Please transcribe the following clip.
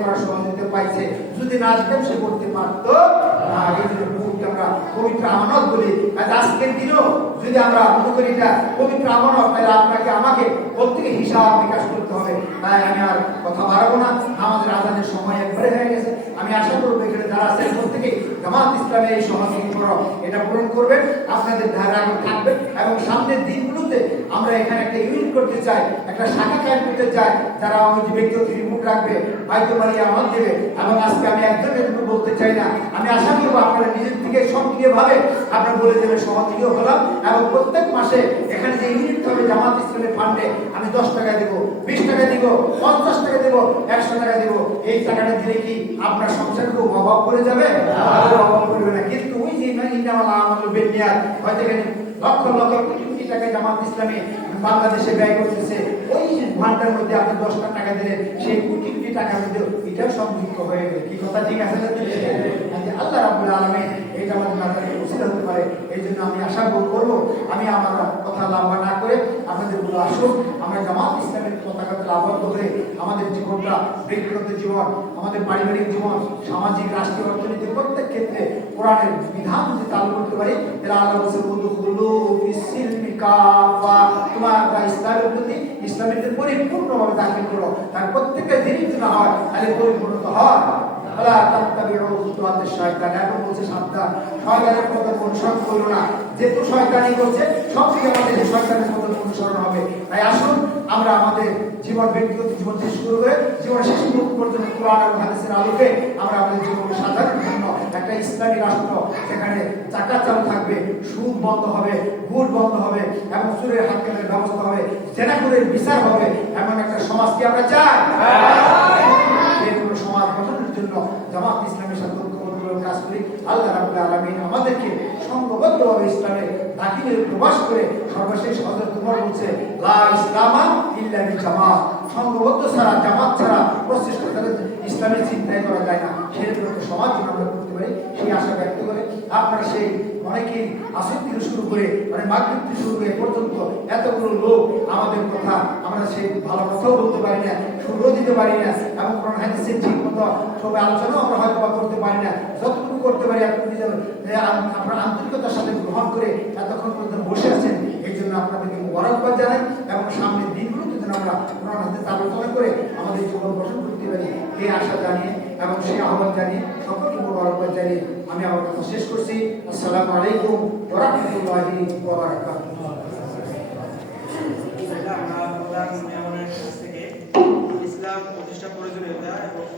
করার সহযোগিতা পাইছে, যদি না দিতাম সে করতে পারতো না। এই জন্য বুককে আমরা পবিত্র আমানত বলি। আজকের দিনও যদি আমরা মনে করি এটা পবিত্র আমানত, তাহলে আপনাকে আমাকে প্রত্যেকে হিসাব বিকাশ করতে হবে। তাই আমি আর কথা বাড়াবো না, আমাদের আজানের সময় একবারে হয়ে গেছে। আমি আশা করবো এখানে যারা আছেন প্রত্যেকে জামাত ইসলামের এই সহযোগী করো এটা পূরণ করবেন, আপনাদের ধারা থাকবেন। এবং সামনের দিনগুলোতে আমরা এখানে একটা ইউনিট করতে চাই, একটা শাখা কায়েম করতে চাই, যারা ওই যে ব্যক্তিগত রিমোট রাখবে, হয়তো বাড়ি আমার দেবে। এবং আজকে আমি একজনের বলতে চাই না, আমি আশা করবো আপনারা নিজের থেকে সক্রিয়ভাবে আপনারা বলে দেবেন সহযোগীও হলাম। এবং প্রত্যেক মাসে এখানে যে ইউনিট হবে জামাত ইসলামের ফান্ডে আমি 10 টাকা দেবো, 20 টাকা দিব, 50 টাকা দেবো, 100 টাকা দেবো। এই টাকাটা দিলে কি আপনার সংসার খুব অভাব করে যাবে? অভাব করবে না। কিন্তু ওই যে হয়তো এখানে লক্ষ লক্ষ কোটি কোটি টাকা জামাত ইসলামী বাংলাদেশে ব্যয় করতেছে, ওই ফান্ডের মধ্যে আপনি 10 টাকা দিলেন, সেই কোটি কোটি টাকার মধ্যে এটাও সংযুক্ত হয়ে গেল। কি কথা ঠিক আছে না? আল্লাহ রাব্বুল আলামিন এটা আমাদের মাথায় উচিত হতে পারে। এই জন্য আমি আশা করবো, আমি আমার কথা লম্বা না করে আপনাদের বলে আসুন, আমরা জামাত ইসলামের পতাকাতে আবদ্ধ হয়ে আমাদের জীবনটা, ব্যক্তিগত জীবন, আমাদের পারিবারিক জীবন, সামাজিক, রাষ্ট্রীয়, অর্থনীতি প্রত্যেক ক্ষেত্রে কোরআনের বিধান যদি চালু করতে পারি, তাহলে আল্লাহ বলছে উদখুলু ফিস-সিলমি কাফা, তোমরা ইসলামের প্রতি ইসলামের পরিপূর্ণভাবে দাখিল করো। তার প্রত্যেকটা জিনিস না হয় তাহলে পরিপূর্ণতা হয়। আল্লাহ তাত্তাবিউ খুতুওয়াতিশ শয়তান, এখন বলছে সাবধান, শয়তানের পথ অনুসরণ করো না। যেহেতু শয়তানি করছে, সব থেকে আমাদের শয়তানের পথ অনুসরণ হবে। তাই আসুন আমরা আমাদের জীবন, ব্যক্তিগত জীবন থেকে শুরু করে জীবন শেষ পর্যন্ত কোরআন এবং হাদিসের আলোকে আমরা আমাদের জীবন সাধারণ জন্য একটা ইসলামী রাষ্ট্র, যেখানে চাকা চালু থাকবে, সুদ বন্ধ হবে, ঘুষ বন্ধ হবে, এবং চুরের হাত কাটার ব্যবস্থা হবে, জেনাকুরের বিচার হবে, এমন একটা সমাজ কি আমরা চাই? সমাজ গঠনের জন্য জামাত ইসলামের সাথে কাজ করি। আল্লাহ রাব্বুল আলামিন আমাদেরকে সংঘবদ্ধভাবে ইসলামে দাখিলে প্রবেশ করে সর্বশেষ হযরত ওমর বলছে, লা ইসলামা ইল্লা বিল জামাত, সংঘবদ্ধ ছাড়া, জামাত ছাড়া, প্রচেষ্টা ছাড়া ইসলামের চিন্তাই করা যায় না। সেরকম একটা সমাজ যেন আমরা করতে পারি, সেই আশা ব্যক্ত করে আপনারা সেই অনেকেই আসর থেকে শুরু করে মাগরিব থেকে শুরু করে পর্যন্ত এতগুলো লোক আমাদের কথা, আমরা সেই ভালো কথাও বলতে পারি না, সুরও দিতে পারি না, এবং কোরআন হাদিসের ঠিক মতো সবাই আলোচনাও আমরা হয়তো করতে পারি না। যতটুকু করতে পারি এতটুকু আপনারা আন্তরিকতার সাথে গ্রহণ করে এতক্ষণ পর্যন্ত বসে আছেন, এই জন্য আপনাদেরকে মুবারকবাদ জানাই। এবং সামনের দিনগুলোতে যেন আমরা কোরআন হাদিস আলোচনা করে আমাদের জীবন গঠন করতে পারি, এই আশা জানিয়ে এবং সেই আহ্বান জানিয়ে সকলকে মুবারকবাদ জানিয়ে আমি আমার কথা শেষ করছি। আসসালামু আলাইকুম ওয়া রাহমাতুল্লাহি ওয়া বারাকাতুহু। ইসলাম প্রতিষ্ঠা প্রয়োজনীয়তা এবং